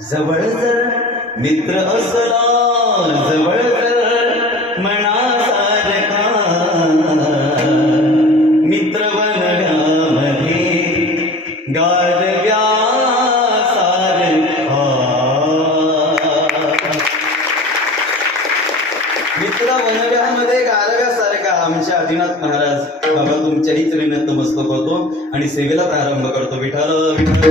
जवळ जर मित्र असला जवळ जर मनासारखा मित्र बनण्यामध्ये गारव्या मित्र बनव्यामध्ये गारव्यासारखा आमच्या आदिनाथ महाराज बाबा तुमच्याही चरणी नतमस्तक होतो आणि सेवेला प्रारंभ करतो. विठाल विठाल